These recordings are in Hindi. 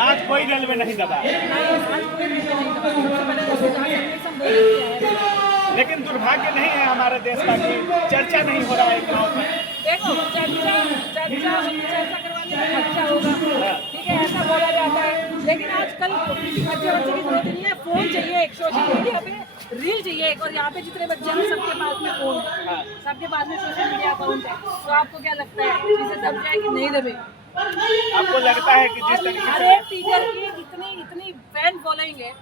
आज कोई रेलवे नहीं दबा, लेकिन दुर्भाग्य नहीं है हमारे देश का कि चर्चा नहीं हो रहा है गाँव में। देखो चर्चा करवाने में खर्चा होगा, ठीक है, ऐसा बोला जाता है, लेकिन आजकल बच्चे की जरूरत नहीं है, फोन चाहिए, एक सोशल मीडिया पे रील चाहिए एक, और यहाँ पे जितने बच्चे हैं सबके पास में फोन है, सबके पास में सोशल मीडिया अकाउंट है। तो आपको क्या लगता है चीजें दब जाए कि नहीं दबे? आपको लगता है कि जिस तरीके हर से एक टीचर की इतनी फैन फॉलोइंग है,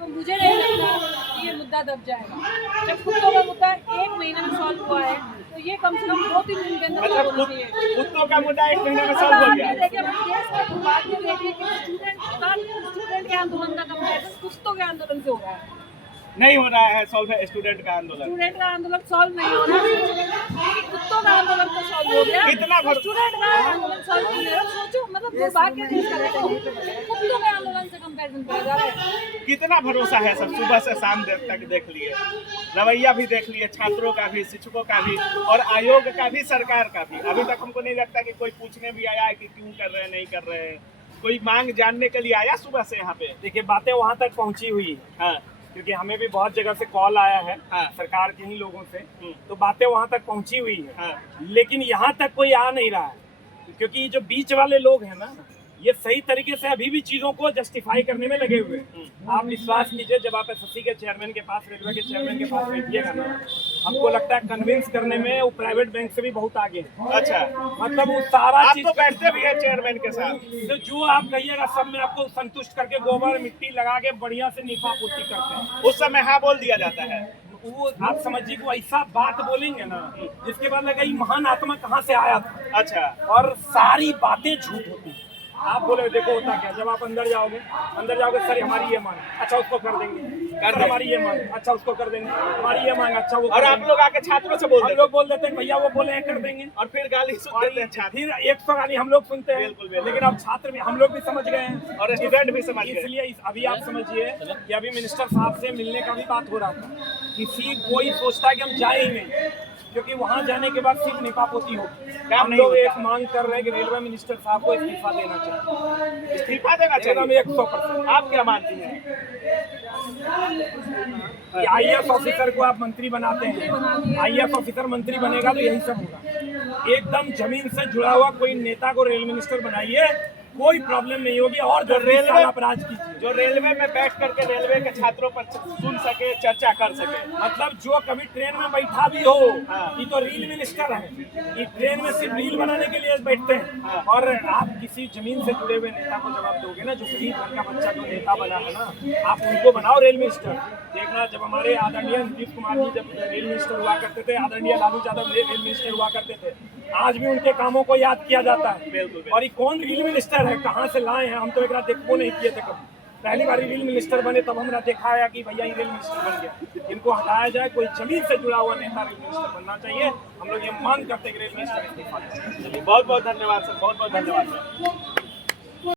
तो मुझे नहीं लगता कि ये मुद्दा दब जाएगा। जब कुत्तों का मुद्दा 1 महीने में सॉल्व हुआ है, तो ये कम से कम 2-3 दिन के अंदर सॉल्व होना चाहिए। कुत्तों का मुद्दा 1 महीने में सॉल्व हो गया। देखिए अपने देश में बात ये देखिए कि स्टूडेंट के आंदोलन का कंपैरिजन कुत्तों के आंदोलन से हो रहा है। नहीं हो रहा है सॉल्व है स्टूडेंट का आंदोलन। स्टूडेंट का आंदोलन सॉल्व नहीं हो रहा है, कुत्तों का आंदोलन तो सॉल्व हो गया, कितना स्टूडेंट का आंदोलन सॉल्व नहीं हो रहा। सोचो, मतलब दुर्भाग्य देश का, देखो कुत्तों के आंदोलन से कंपैरिजन किया जा रहा है। कितना भरोसा है सब, सुबह से शाम तक देख लिए, रवैया भी देख लिए, छात्रों का भी, शिक्षकों का भी, और आयोग का भी, सरकार का भी। अभी तक हमको नहीं लगता कि कोई पूछने भी आया है कि क्यों कर रहे हैं, नहीं कर रहे हैं, कोई मांग जानने के लिए आया सुबह से यहाँ पे। देखिए बातें वहाँ तक पहुँची हुई है, हाँ, क्योंकि हमें भी बहुत जगह से कॉल आया है, हाँ। सरकार के ही लोगों से, तो बातें वहाँ तक पहुँची हुई है, हाँ। लेकिन यहाँ तक कोई आ नहीं रहा है, क्योंकि जो बीच वाले लोग हैं ना, ये सही तरीके से अभी भी चीजों को जस्टिफाई करने में लगे हुए हैं। आप विश्वास कीजिए, जब आप एसएससी के चेयरमैन के पास, रेलवे के चेयरमैन के पास बैठिएगा ना, हमको लगता है कन्विंस करने में वो प्राइवेट बैंक से भी बहुत आगे है। अच्छा, मतलब वो सारा आप चीज तो बैठते भी है चेयरमैन के साथ, तो जो आप कहिएगा सब में आपको संतुष्ट करके गोबर मिट्टी लगा के बढ़िया से नीपा पोती करते हैं। उस समय हाँ बोल दिया जाता है। वो आप समझिए को ऐसा बात बोलेंगे ना, जिसके बाद लगा ये महान आत्मा कहाँ से आया था। अच्छा, और सारी बातें झूठ होती हैं। आप बोले देखो होता क्या, जब आप अंदर जाओगे सर हमारी ये मांग, अच्छा उसको कर देंगे, सर हमारी ये मांग, अच्छा उसको कर देंगे, हमारी ये मांग, अच्छा वो, और आप लोग आके छात्रों से बोल हम लोग बोल देते हैं भैया वो बोले हैं कर देंगे, और फिर गाली सुन देते हैं छात्र, फिर 100 गाली हम लोग सुनते हैं। बिल्कुल, बिल्कुल। लेकिन अब छात्र भी, हम लोग भी समझ गए हैं और स्टूडेंट भी समझ गए। इसलिए अभी आप समझिए कि अभी मिनिस्टर साहब से मिलने का भी बात हो रहा था, कोई सोचता है कि हम जाए ही नहीं, क्योंकि वहां जाने के बाद सिर्फ निपापोती होगी। हम लोग एक मांग कर रहे हैं कि रेलवे मिनिस्टर साहब को इस्तीफा देना चाहिए। इस्तीफा देना चाहिए 100%। आप क्या मानती हैं? IAS ऑफिसर को आप मंत्री बनाते हैं, IAS ऑफिसर मंत्री बनेगा तो यही सब होगा। एकदम जमीन से जुड़ा हुआ कोई नेता को रेल मिनिस्टर बनाइए, कोई प्रॉब्लम नहीं होगी। और जो रेलवे आप राज कीजिए, जो रेलवे में बैठ करके रेलवे के छात्रों पर सुन सके, चर्चा कर सके, मतलब जो कभी ट्रेन में बैठा भी हो, हाँ। ये तो रील मिनिस्टर है, ये ट्रेन में सिर्फ रील बनाने के लिए बैठते हैं। हाँ। और आप किसी जमीन से जुड़े हुए नेता को जवाब दोगे ना, जो गरीब घर का बच्चा जो नेता बना है ना, आप उनको बनाओ रेल मिनिस्टर। देखना, जब हमारे आदरणीय नीतीश कुमार जी जब रेल मिनिस्टर हुआ करते थे, आदरणीय लालू यादव रेल मिनिस्टर हुआ करते थे, आज भी उनके कामों को याद किया जाता है। और ये कौन रेल मिनिस्टर है, कहाँ से लाए हैं, हम तो एक देखो नहीं किए थे कभी। पहली बार रेल मिनिस्टर बने तब हमने देखा है कि भैया ये रेल मिनिस्टर बन गया। इनको हटाया जाए, कोई जमीन से जुड़ा हुआ नेता रेल मिनिस्टर बनना चाहिए। हम लोग ये मांग करते हैं कि रेल मिनिस्टर इस्तीफा दें। बहुत बहुत धन्यवाद सर, बहुत बहुत धन्यवाद सर।